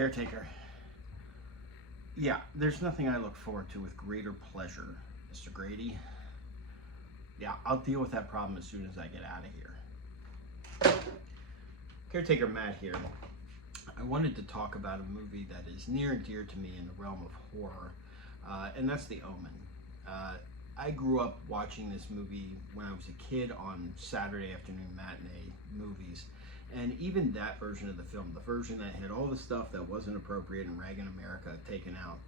Caretaker. Yeah, there's nothing I look forward to with greater pleasure, Mr. Grady. Yeah, I'll deal with that problem as soon as I get out of here. Caretaker Matt here. I wanted to talk about a movie that is near and dear to me in the realm of horror, and that's The Omen. I grew up watching this movie when I was a kid on Saturday afternoon matinee movies. And even that version of the film, the version that had all the stuff that wasn't appropriate in Reagan America taken out,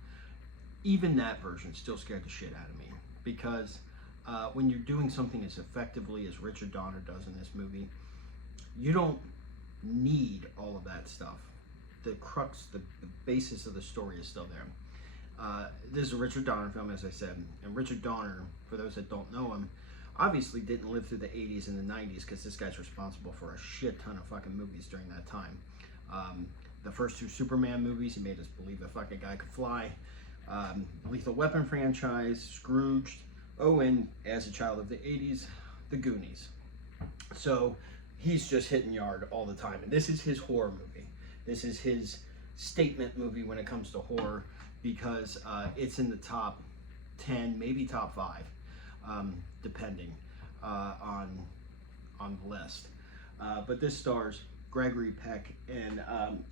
even that version still scared the shit out of me. Because when you're doing something as effectively as Richard Donner does in this movie, you don't need all of that stuff. The crux, the basis of the story is still there. This is a Richard Donner film, as I said, and Richard Donner, for those that don't know him, obviously didn't live through the 80s and the 90s because this guy's responsible for a shit ton of fucking movies during that time. The first two Superman movies, he made us believe the fucking guy could fly. Lethal Weapon franchise, Scrooged, Owen, as a child of the 80s, The Goonies. So he's just hitting yard all the time. And this is his horror movie. This is his statement movie when it comes to horror, because it's in the top 10, maybe top 5, depending on the list. But this stars Gregory Peck and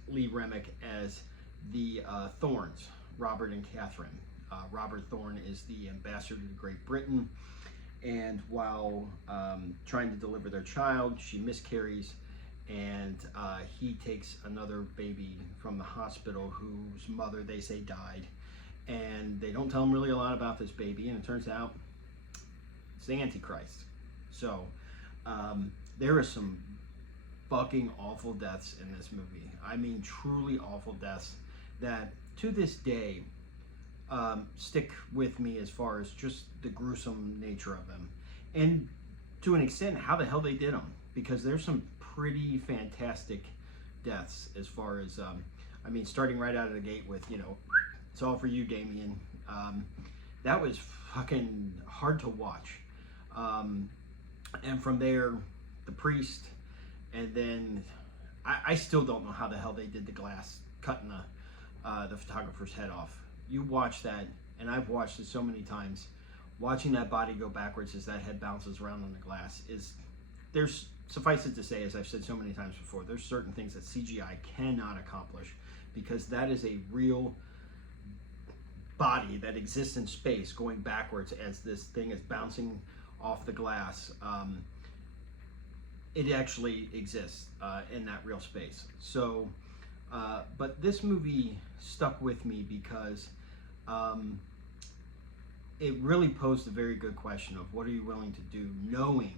Lee Remick as the Thornes, Robert and Catherine. Robert Thorne is the ambassador to Great Britain, and while trying to deliver their child, she miscarries, and he takes another baby from the hospital whose mother, they say, died. And they don't tell him really a lot about this baby, and it turns out it's the Antichrist. So there are some fucking awful deaths in this movie. I mean, truly awful deaths that to this day stick with me as far as just the gruesome nature of them, and to an extent how the hell they did them, because there's some pretty fantastic deaths as far as I mean, starting right out of the gate with, you know, it's all for you, Damien. That was fucking hard to watch. And from there, the priest, and then I still don't know how the hell they did the glass cutting the photographer's head off. You watch that, and I've watched it so many times. Watching that body go backwards as that head bounces around on the glass there's, suffice it to say, as I've said so many times before, there's certain things that CGI cannot accomplish, because that is a real body that exists in space going backwards as this thing is bouncing off the glass. It actually exists in that real space. So, but this movie stuck with me because it really posed a very good question of what are you willing to do, knowing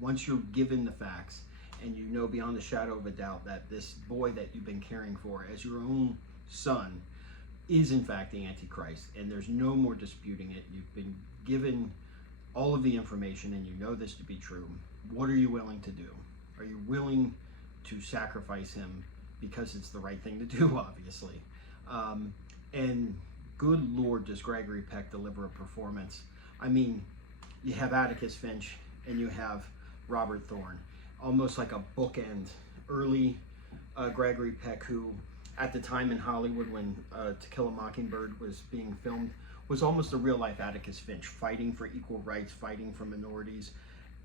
once you're given the facts and you know beyond the shadow of a doubt that this boy that you've been caring for as your own son is in fact the Antichrist, and there's no more disputing it. You've been given all of the information and you know this to be true. What are you willing to do? Are you willing to sacrifice him because it's the right thing to do, obviously? And good Lord, does Gregory Peck deliver a performance. I mean, you have Atticus Finch and you have Robert Thorne, almost like a bookend. Early Gregory Peck, who at the time in Hollywood when To Kill a Mockingbird was being filmed, was almost a real-life Atticus Finch, fighting for equal rights, fighting for minorities,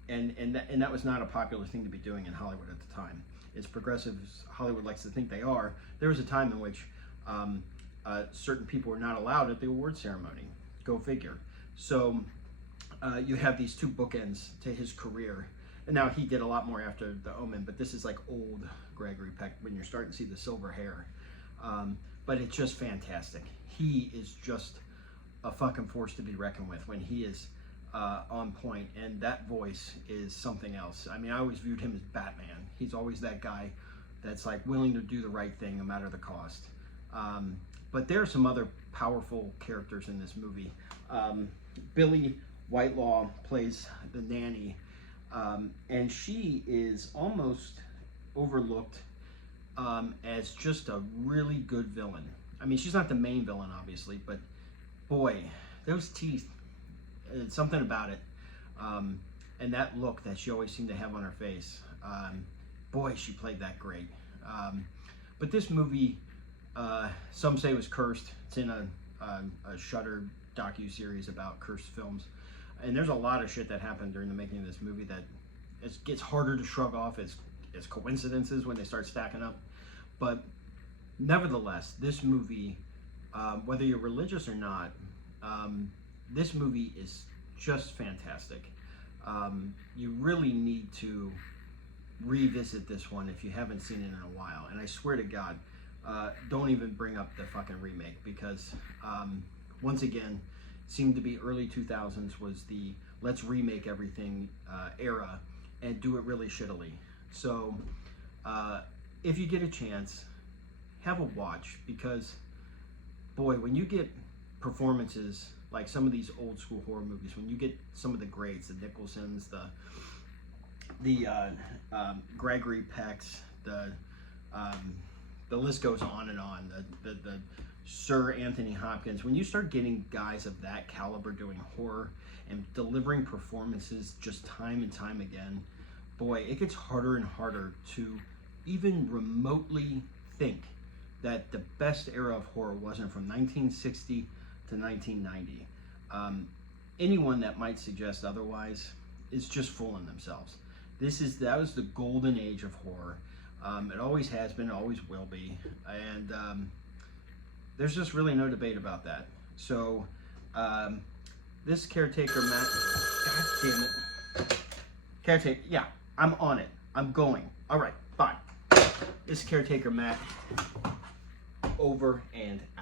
and that was not a popular thing to be doing in Hollywood at the time. As progressive as Hollywood likes to think they are, there was a time in which certain people were not allowed at the award ceremony. Go figure. So you have these two bookends to his career. And now he did a lot more after The Omen, but this is like old Gregory Peck when you're starting to see the silver hair. But it's just fantastic. He is just a fucking force to be reckoned with when he is on point, and that voice is something else. I mean, I always viewed him as Batman. He's always that guy that's like willing to do the right thing no matter the cost. But there are some other powerful characters in this movie. Billy Whitelaw plays the nanny, and she is almost overlooked as just a really good villain. I mean, she's not the main villain, obviously, but boy, those teeth, something about it. And that look that she always seemed to have on her face. Boy, she played that great. But this movie Some say it was cursed. It's in a Shudder docu-series about cursed films. And there's a lot of shit that happened during the making of this movie that it gets harder to shrug off as coincidences when they start stacking up. But nevertheless, this movie, whether you're religious or not, this movie is just fantastic. You really need to revisit this one if you haven't seen it in a while. And I swear to God, don't even bring up the fucking remake, because once again, seemed to be early 2000s was the let's remake everything era and do it really shittily. So if you get a chance, have a watch, because boy, when you get performances like some of these old school horror movies, when you get some of the greats, the Nicholsons, the Gregory Pecks, the list goes on and on, the Sir Anthony Hopkins, when you start getting guys of that caliber doing horror and delivering performances just time and time again, boy, it gets harder and harder to even remotely think that the best era of horror wasn't from 1960 to 1990. Anyone that might suggest otherwise is just fooling themselves. That was the golden age of horror. It always has been, always will be, and there's just really no debate about that. So this Caretaker Matt, God damn it, Caretaker, yeah, I'm on it. I'm going. All right, bye. This is Caretaker Matt, over and out.